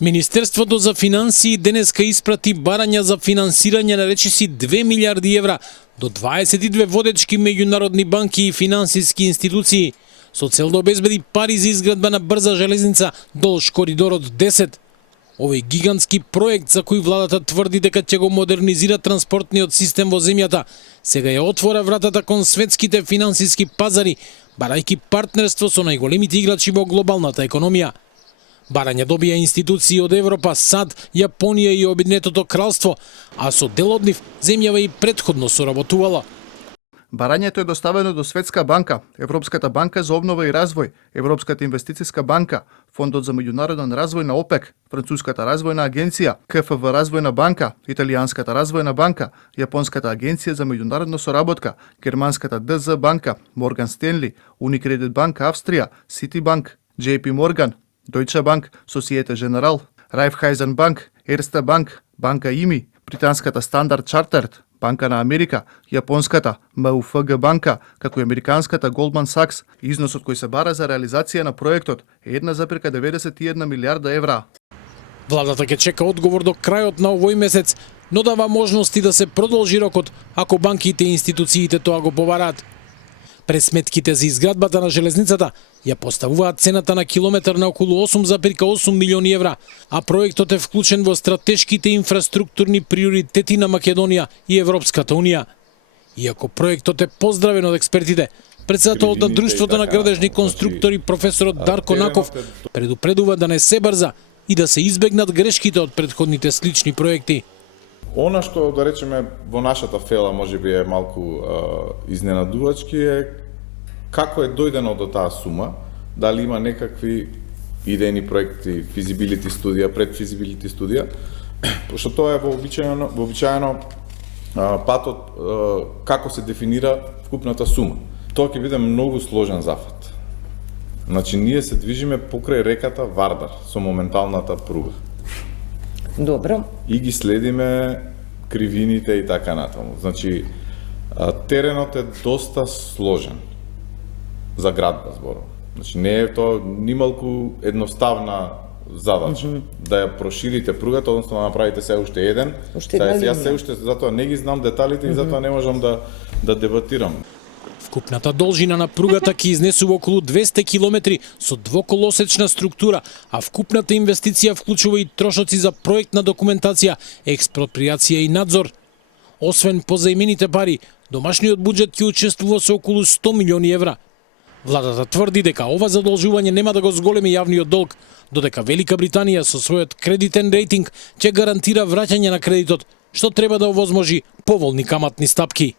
Министерството за финансии денеска испрати барања за финансирање на речиси 2 милиарди евра до 22 водечки меѓународни банки и финансиски институции со цел да обезбеди пари за изградба на брза железница долж коридорот 10. Овој гигантски проект за кој владата тврди дека ќе го модернизира транспортниот систем во земјата, сега ја отвора вратата кон светските финансиски пазари, барајќи партнерство со најголемите играчи во глобалната економија. Барање добија институции од Европа, САД, Јапонија и Обединетото кралство, а со дел од нив земјава и претходно соработувала. Барањето е доставено до Светска банка, Европската банка за обнова и развој, Европската инвестициска банка, Фондот за меѓународен развој на ОПЕК, Француската развојна агенција, КФВ развојна банка, Италијанската развојна банка, Јапонската агенција за меѓународна соработка, Германската ДЗ банка, Морган Стенли, Уникредит банка Австрија, Ситибанк, JP Morgan, Deutsche Bank, Societe Generale, Raiffeisen банк, Erste банк, банка ИМИ, британската Standard Chartered, Банка на Америка, јапонската МУФГ банка, како и американската Goldman Sachs, износот кој се бара за реализација на проектот е 1,91 милиарда евра. Владата ќе чека одговор до крајот на овој месец, но дава можности да се продолжи рокот ако банките и институциите тоа го побараат. Пресметките за изградбата на железницата ја поставуваат цената на километар на околу 8,8 милиони евра, а проектот е вклучен во стратешките инфраструктурни приоритети на Македонија и Европската Унија. Иако проектот е поздравен од експертите, председателот на Друштвото на градежни конструктори професорот Дарко Наков предупредува да не се брза и да се избегнат грешките од претходните слични проекти. Она што, да речеме, во нашата фела можеби е малку изненадувачки е како е дојдено до таа сума, дали има некакви идејни проекти, физибилити студија, предфизибилити студија, пошто тоа е вообичаено патот како се дефинира вкупната сума. Тоа ќе биде многу сложен зафат. Значи, ние се движиме покрај реката Вардар со моменталната пруга. Добро. И ги следиме кривините и така натаму. Значи, теренот е доста сложен за градба зборам. Значи, не е тоа нималку едноставна задача. Да ја проширите пругата, односно да направите се уште еден. Јас се уште затоа не ги знам деталите и затоа не можам да дебатирам. Вкупната должина на пругата ќе изнесува околу 200 километри со двоколосечна структура, а вкупната инвестиција вклучува и трошоци за проектна документација, експроприација и надзор. Освен позаимените пари, домашниот буџет ќе учествува со околу 100 милиони евра. Владата тврди дека ова задолжување нема да го зголеми јавниот долг, додека Велика Британија со својот кредитен рейтинг ќе гарантира враќање на кредитот, што треба да овозможи поволни каматни стапки.